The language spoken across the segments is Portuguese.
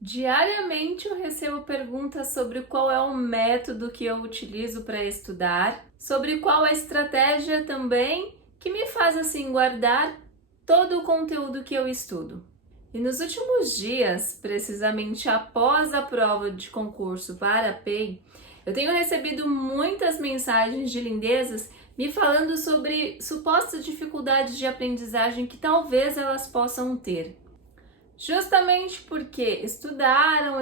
Diariamente eu recebo perguntas sobre qual é o método que eu utilizo para estudar, sobre qual a estratégia também que me faz assim guardar todo o conteúdo que eu estudo. E nos últimos dias, precisamente após a prova de concurso para a PEI, eu tenho recebido muitas mensagens de lindezas me falando sobre supostas dificuldades de aprendizagem que talvez elas possam ter. Justamente porque estudaram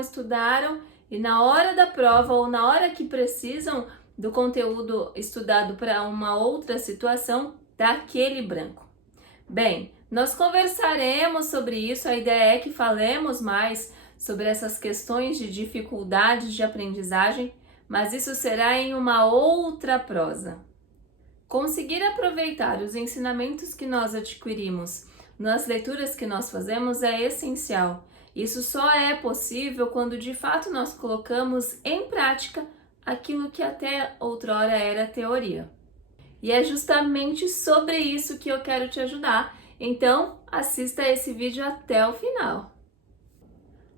e na hora da prova ou na hora que precisam do conteúdo estudado para uma outra situação, dá aquele branco. Bem, nós conversaremos sobre isso, a ideia é que falemos mais sobre essas questões de dificuldades de aprendizagem, mas isso será em uma outra prosa. Conseguir aproveitar os ensinamentos que nós adquirimos nas leituras que nós fazemos é essencial. Isso só é possível quando de fato nós colocamos em prática aquilo que até outrora era teoria. E é justamente sobre isso que eu quero te ajudar. Então, assista esse vídeo até o final.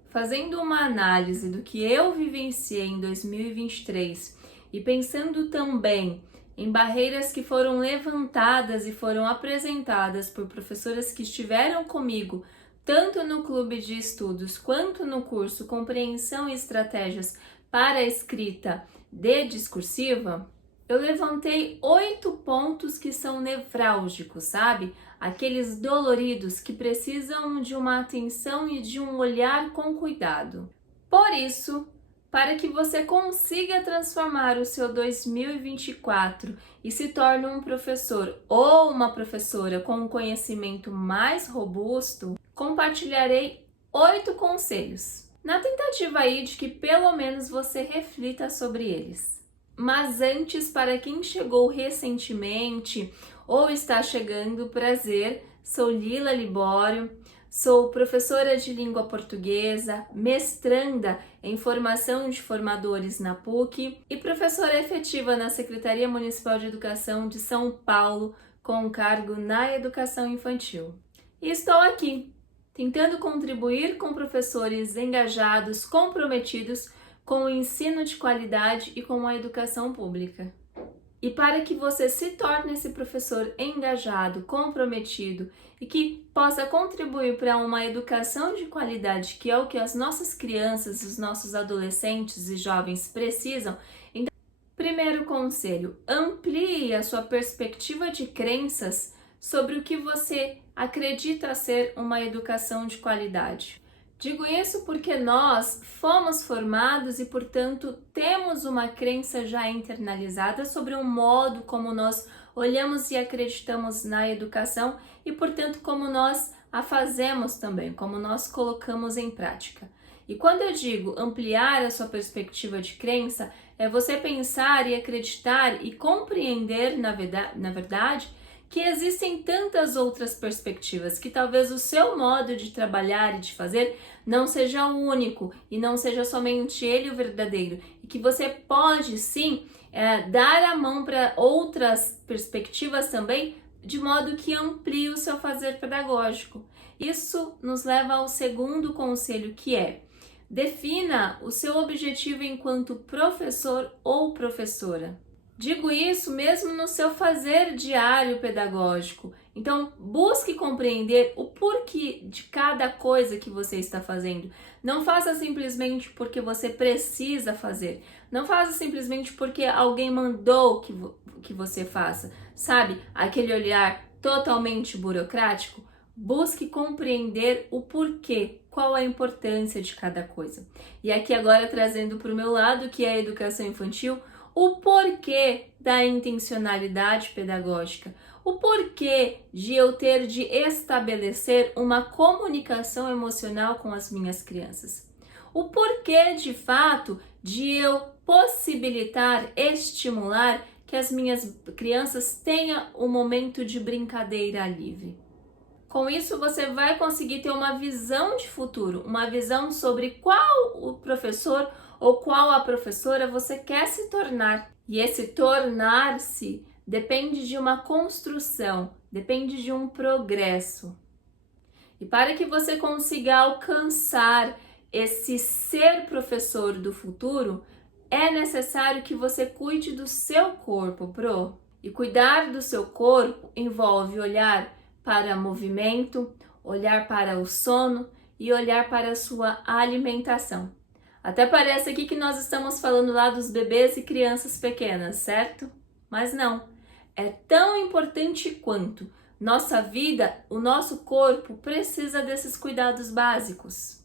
Fazendo uma análise do que eu vivenciei em 2023 e pensando também em barreiras que foram levantadas e foram apresentadas por professoras que estiveram comigo, tanto no clube de estudos quanto no curso Compreensão e Estratégias para a Escrita de Discursiva, eu levantei 8 pontos que são nevrálgicos, sabe? Aqueles doloridos que precisam de uma atenção e de um olhar com cuidado. Por isso, para que você consiga transformar o seu 2024 e se torne um professor ou uma professora com um conhecimento mais robusto, compartilharei 8 conselhos, na tentativa aí de que pelo menos você reflita sobre eles. Mas antes, para quem chegou recentemente ou está chegando, prazer, sou Lila Libório, sou professora de língua portuguesa, mestranda em formação de formadores na PUC e professora efetiva na Secretaria Municipal de Educação de São Paulo, com cargo na educação infantil. E estou aqui, tentando contribuir com professores engajados, comprometidos com o ensino de qualidade e com a educação pública. E para que você se torne esse professor engajado, comprometido e que possa contribuir para uma educação de qualidade, que é o que as nossas crianças, os nossos adolescentes e jovens precisam, então, primeiro conselho, amplie a sua perspectiva de crenças sobre o que você acredita ser uma educação de qualidade. Digo isso porque nós fomos formados e, portanto, temos uma crença já internalizada sobre o modo como nós olhamos e acreditamos na educação e, portanto, como nós a fazemos também, como nós colocamos em prática. E quando eu digo ampliar a sua perspectiva de crença, é você pensar e acreditar e compreender, na verdade, que existem tantas outras perspectivas, que talvez o seu modo de trabalhar e de fazer não seja o único e não seja somente ele o verdadeiro, e que você pode sim dar a mão para outras perspectivas também, de modo que amplie o seu fazer pedagógico. Isso nos leva ao segundo conselho, que é: defina o seu objetivo enquanto professor ou professora. Digo isso mesmo no seu fazer diário pedagógico. Então, busque compreender o porquê de cada coisa que você está fazendo. Não faça simplesmente porque você precisa fazer. Não faça simplesmente porque alguém mandou que você faça. Sabe? Aquele olhar totalmente burocrático. Busque compreender o porquê, qual a importância de cada coisa. E aqui agora trazendo para o meu lado, que é a educação infantil, o porquê da intencionalidade pedagógica, o porquê de eu ter de estabelecer uma comunicação emocional com as minhas crianças, o porquê de fato de eu possibilitar, estimular que as minhas crianças tenham um momento de brincadeira livre. Com isso, você vai conseguir ter uma visão de futuro, uma visão sobre qual o professor ou qual a professora você quer se tornar. E esse tornar-se depende de uma construção, depende de um progresso. E para que você consiga alcançar esse ser professor do futuro, é necessário que você cuide do seu corpo, Pro. E cuidar do seu corpo envolve olhar para movimento, olhar para o sono e olhar para a sua alimentação. Até parece aqui que nós estamos falando lá dos bebês e crianças pequenas, certo? Mas não, é tão importante quanto. Nossa vida, o nosso corpo precisa desses cuidados básicos.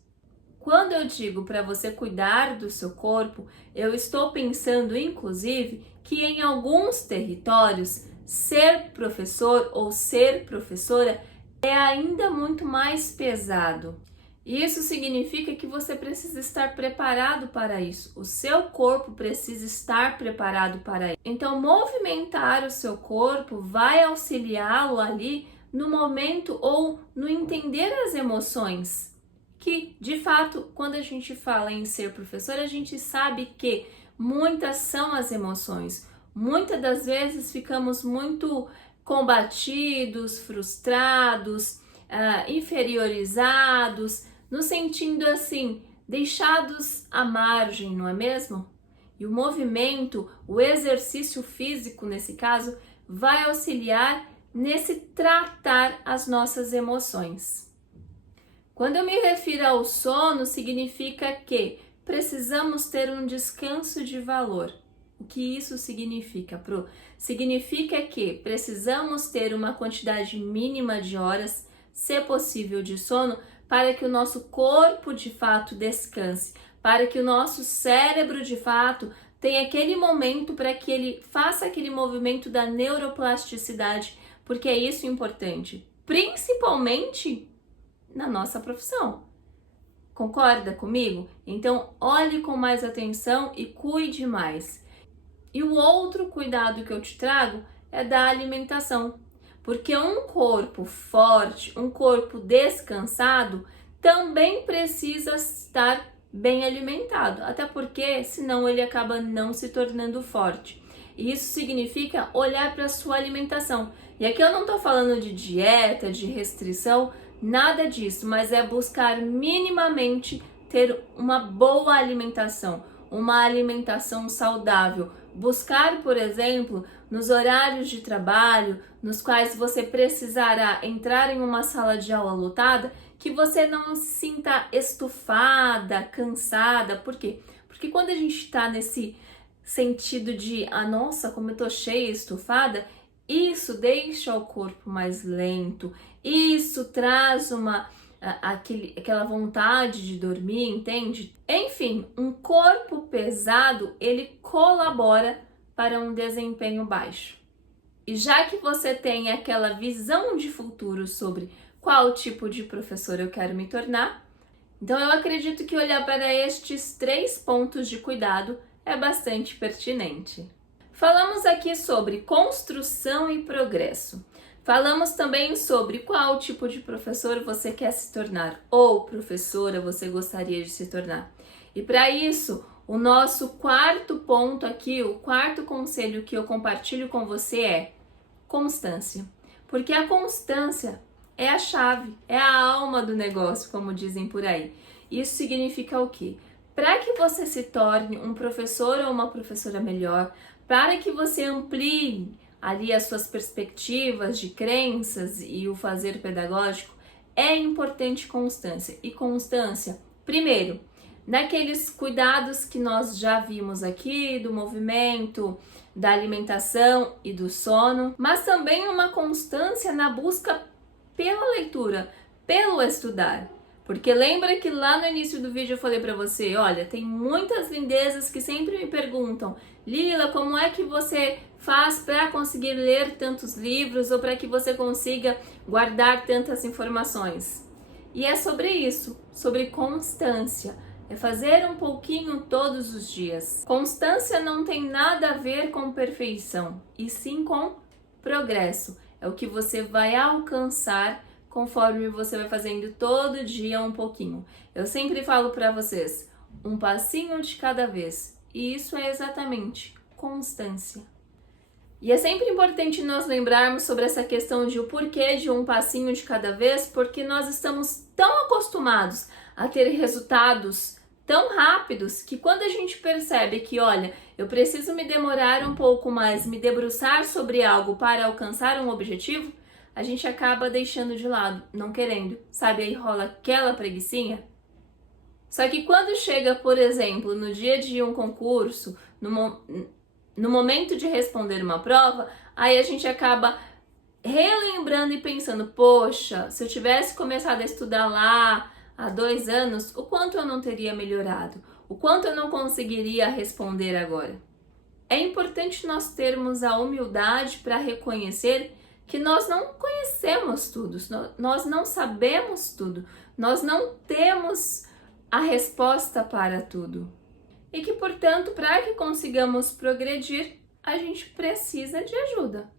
Quando eu digo para você cuidar do seu corpo, eu estou pensando, inclusive, que em alguns territórios, ser professor ou ser professora é ainda muito mais pesado. Isso significa que você precisa estar preparado para isso. O seu corpo precisa estar preparado para isso. Então, movimentar o seu corpo vai auxiliá-lo ali no momento ou no entender as emoções. Que, de fato, quando a gente fala em ser professor, a gente sabe que muitas são as emoções. Muitas das vezes ficamos muito combatidos, frustrados, inferiorizados, nos sentindo assim, deixados à margem, não é mesmo? E o movimento, o exercício físico, nesse caso, vai auxiliar nesse tratar as nossas emoções. Quando eu me refiro ao sono, significa que precisamos ter um descanso de valor. O que isso significa, Pro? Significa que precisamos ter uma quantidade mínima de horas, se possível, de sono, para que o nosso corpo de fato descanse, para que o nosso cérebro de fato tenha aquele momento para que ele faça aquele movimento da neuroplasticidade, porque é isso importante, principalmente na nossa profissão. Concorda comigo? Então, olhe com mais atenção e cuide mais. E o outro cuidado que eu te trago é da alimentação. Porque um corpo forte, um corpo descansado, também precisa estar bem alimentado. Até porque, senão ele acaba não se tornando forte. E isso significa olhar para a sua alimentação. E aqui eu não estou falando de dieta, de restrição, nada disso, mas é buscar minimamente ter uma boa alimentação, uma alimentação saudável. Buscar, por exemplo, nos horários de trabalho, nos quais você precisará entrar em uma sala de aula lotada, que você não se sinta estufada, cansada. Por quê? Porque quando a gente está nesse sentido de, nossa, como eu tô cheia, estufada, isso deixa o corpo mais lento, isso traz aquela vontade de dormir, entende? Enfim, um corpo pesado, ele colabora para um desempenho baixo. E já que você tem aquela visão de futuro sobre qual tipo de professor eu quero me tornar, então eu acredito que olhar para estes 3 pontos de cuidado é bastante pertinente. Falamos aqui sobre construção e progresso. Falamos também sobre qual tipo de professor você quer se tornar ou professora você gostaria de se tornar. E para isso, o nosso 4º ponto aqui, o 4º conselho que eu compartilho com você é constância. Porque a constância é a chave, é a alma do negócio, como dizem por aí. Isso significa o quê? Para que você se torne um professor ou uma professora melhor, para que você amplie ali as suas perspectivas de crenças e o fazer pedagógico, é importante constância. E constância, primeiro, naqueles cuidados que nós já vimos aqui, do movimento, da alimentação e do sono, mas também uma constância na busca pela leitura, pelo estudar. Porque lembra que lá no início do vídeo eu falei para você, olha, tem muitas lindezas que sempre me perguntam, Lila, como é que você faz para conseguir ler tantos livros ou para que você consiga guardar tantas informações? E é sobre isso, sobre constância. É fazer um pouquinho todos os dias. Constância não tem nada a ver com perfeição, e sim com progresso. É o que você vai alcançar conforme você vai fazendo todo dia um pouquinho. Eu sempre falo para vocês, um passinho de cada vez. E isso é exatamente constância. E é sempre importante nós lembrarmos sobre essa questão de o porquê de um passinho de cada vez, porque nós estamos tão acostumados a ter resultados tão rápidos que quando a gente percebe que, olha, eu preciso me demorar um pouco mais, me debruçar sobre algo para alcançar um objetivo, a gente acaba deixando de lado, não querendo, sabe? Aí rola aquela preguicinha. Só que quando chega, por exemplo, no dia de um concurso, no momento de responder uma prova, aí a gente acaba relembrando e pensando, poxa, se eu tivesse começado a estudar lá há 2 anos, o quanto eu não teria melhorado, o quanto eu não conseguiria responder agora. É importante nós termos a humildade para reconhecer que nós não conhecemos tudo, nós não sabemos tudo, nós não temos a resposta para tudo. E que, portanto, para que consigamos progredir, a gente precisa de ajuda.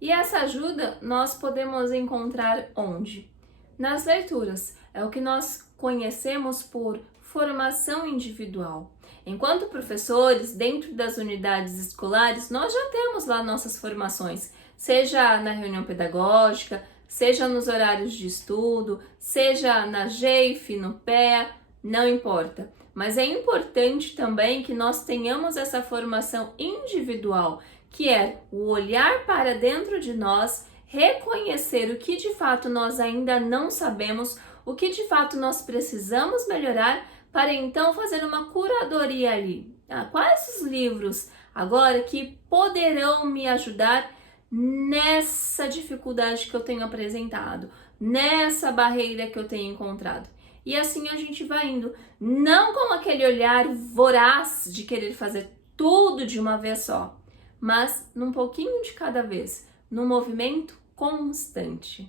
E essa ajuda nós podemos encontrar onde? Nas leituras. É o que nós conhecemos por formação individual. Enquanto professores, dentro das unidades escolares, nós já temos lá nossas formações, seja na reunião pedagógica, seja nos horários de estudo, seja na GEIF, no PEA, não importa. Mas é importante também que nós tenhamos essa formação individual, que é o olhar para dentro de nós, reconhecer o que de fato nós ainda não sabemos, o que de fato nós precisamos melhorar, para então fazer uma curadoria ali. Quais os livros agora que poderão me ajudar nessa dificuldade que eu tenho apresentado, nessa barreira que eu tenho encontrado? E assim a gente vai indo, não com aquele olhar voraz de querer fazer tudo de uma vez só, mas num pouquinho de cada vez, num movimento constante.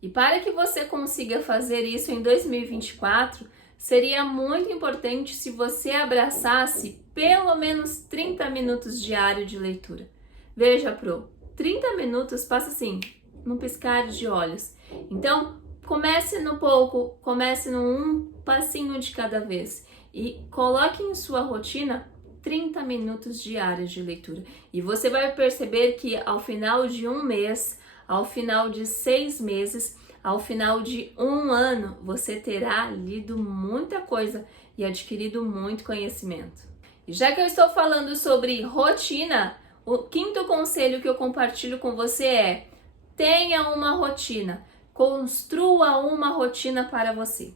E para que você consiga fazer isso em 2024, seria muito importante se você abraçasse pelo menos 30 minutos diário de leitura. Veja, Pro, 30 minutos passa assim, num piscar de olhos. Então, comece no pouco, comece num passinho de cada vez e coloque em sua rotina 30 minutos diários de leitura. E você vai perceber que ao final de um mês, ao final de 6 meses, ao final de 1 ano, você terá lido muita coisa e adquirido muito conhecimento. E já que eu estou falando sobre rotina, o 5º conselho que eu compartilho com você é: tenha uma rotina. Construa uma rotina para você.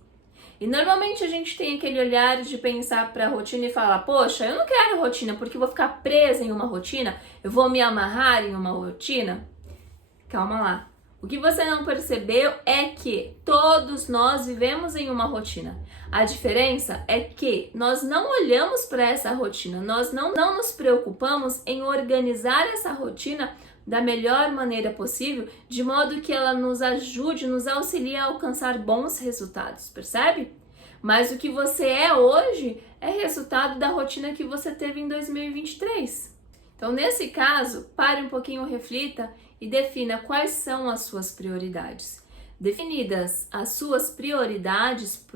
E normalmente a gente tem aquele olhar de pensar para a rotina e falar, poxa, eu não quero rotina porque eu vou ficar presa em uma rotina, eu vou me amarrar em uma rotina. Calma lá. O que você não percebeu é que todos nós vivemos em uma rotina. A diferença é que nós não olhamos para essa rotina, nós não nos preocupamos em organizar essa rotina da melhor maneira possível, de modo que ela nos ajude, nos auxilie a alcançar bons resultados, percebe? Mas o que você é hoje é resultado da rotina que você teve em 2023. Então, nesse caso, pare um pouquinho, reflita e defina quais são as suas prioridades. Definidas as suas prioridades,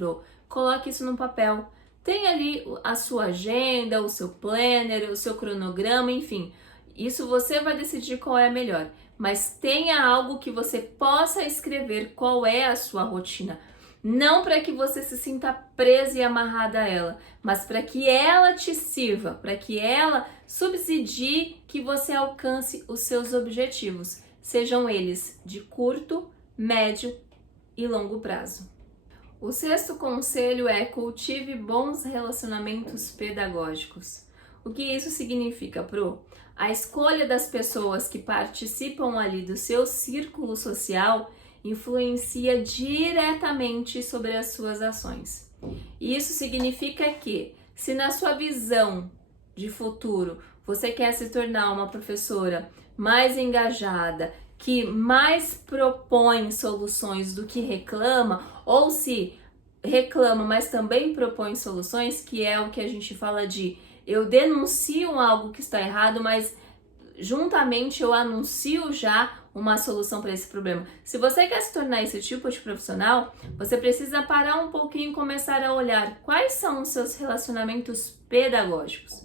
coloque isso no papel. Tem ali a sua agenda, o seu planner, o seu cronograma, enfim. Isso você vai decidir qual é a melhor, mas tenha algo que você possa escrever qual é a sua rotina. Não para que você se sinta presa e amarrada a ela, mas para que ela te sirva, para que ela subsidie que você alcance os seus objetivos, sejam eles de curto, médio e longo prazo. O 6º conselho é: cultive bons relacionamentos pedagógicos. O que isso significa, Pro? A escolha das pessoas que participam ali do seu círculo social influencia diretamente sobre as suas ações. E isso significa que, se na sua visão de futuro você quer se tornar uma professora mais engajada, que mais propõe soluções do que reclama, ou se reclama, mas também propõe soluções, que é o que a gente fala de eu denuncio algo que está errado, mas juntamente eu anuncio já uma solução para esse problema. Se você quer se tornar esse tipo de profissional, você precisa parar um pouquinho e começar a olhar quais são os seus relacionamentos pedagógicos.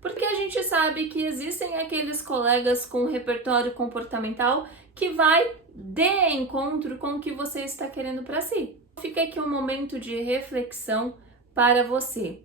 Porque a gente sabe que existem aqueles colegas com repertório comportamental que vai de encontro com o que você está querendo para si. Fica aqui um momento de reflexão para você.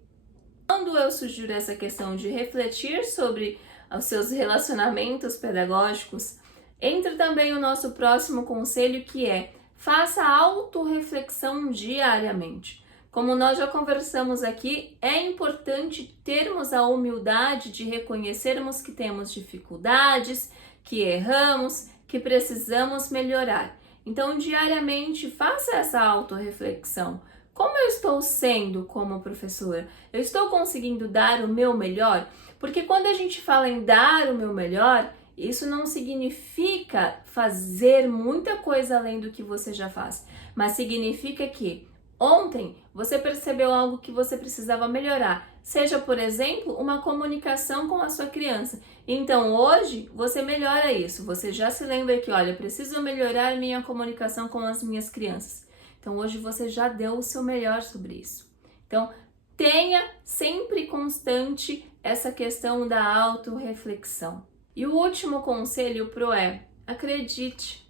Quando eu sugiro essa questão de refletir sobre os seus relacionamentos pedagógicos, entra também o nosso próximo conselho, que é: faça autorreflexão diariamente. Como nós já conversamos aqui, é importante termos a humildade de reconhecermos que temos dificuldades, que erramos, que precisamos melhorar. Então, diariamente, faça essa autorreflexão. Como eu estou sendo como professora? Eu estou conseguindo dar o meu melhor? Porque quando a gente fala em dar o meu melhor, isso não significa fazer muita coisa além do que você já faz, mas significa que ontem você percebeu algo que você precisava melhorar, seja, por exemplo, uma comunicação com a sua criança. Então hoje você melhora isso, você já se lembra que, olha, preciso melhorar minha comunicação com as minhas crianças. Então hoje você já deu o seu melhor sobre isso. Então tenha sempre constante essa questão da autorreflexão. E o último conselho pro é: acredite,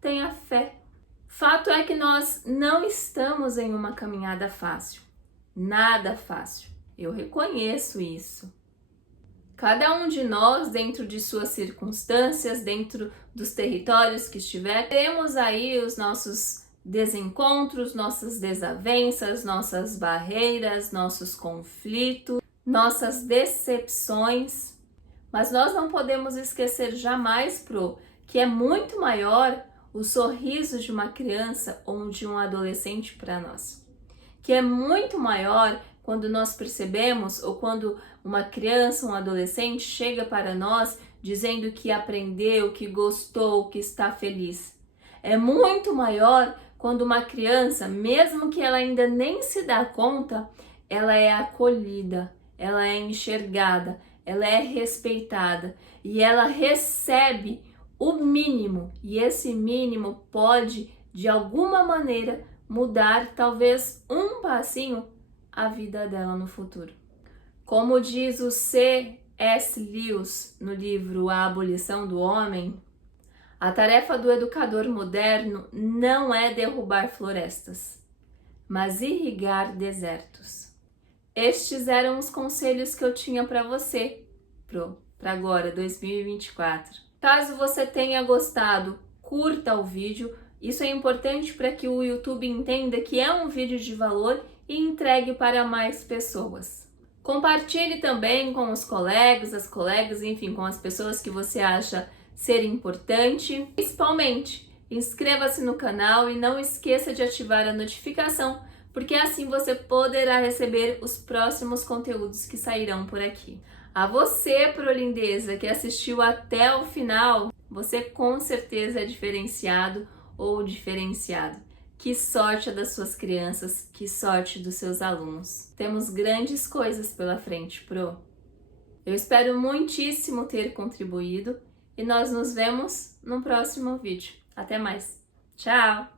tenha fé. Fato é que nós não estamos em uma caminhada fácil, nada fácil, eu reconheço isso. Cada um de nós, dentro de suas circunstâncias, dentro dos territórios que estiver, temos aí os nossos desencontros, nossas desavenças, nossas barreiras, nossos conflitos, nossas decepções, mas nós não podemos esquecer jamais, que é muito maior o sorriso de uma criança ou de um adolescente para nós, que é muito maior quando nós percebemos, ou quando uma criança, um adolescente chega para nós dizendo que aprendeu, que gostou, que está feliz. É muito maior quando uma criança, mesmo que ela ainda nem se dá conta, ela é acolhida, ela é enxergada, ela é respeitada e ela recebe o mínimo, e esse mínimo pode, de alguma maneira, mudar talvez um passinho a vida dela no futuro. Como diz o C.S. Lewis no livro A Abolição do Homem, a tarefa do educador moderno não é derrubar florestas, mas irrigar desertos. Estes eram os conselhos que eu tinha para você, para agora, 2024. Caso você tenha gostado, curta o vídeo. Isso é importante para que o YouTube entenda que é um vídeo de valor e entregue para mais pessoas. Compartilhe também com os colegas, as colegas, enfim, com as pessoas que você acha ser importante. Principalmente, inscreva-se no canal e não esqueça de ativar a notificação, porque assim você poderá receber os próximos conteúdos que sairão por aqui. A você, prolindeza, que assistiu até o final, você com certeza é diferenciado ou diferenciado. Que sorte a das suas crianças, que sorte dos seus alunos. Temos grandes coisas pela frente, Pro. Eu espero muitíssimo ter contribuído e nós nos vemos no próximo vídeo. Até mais. Tchau!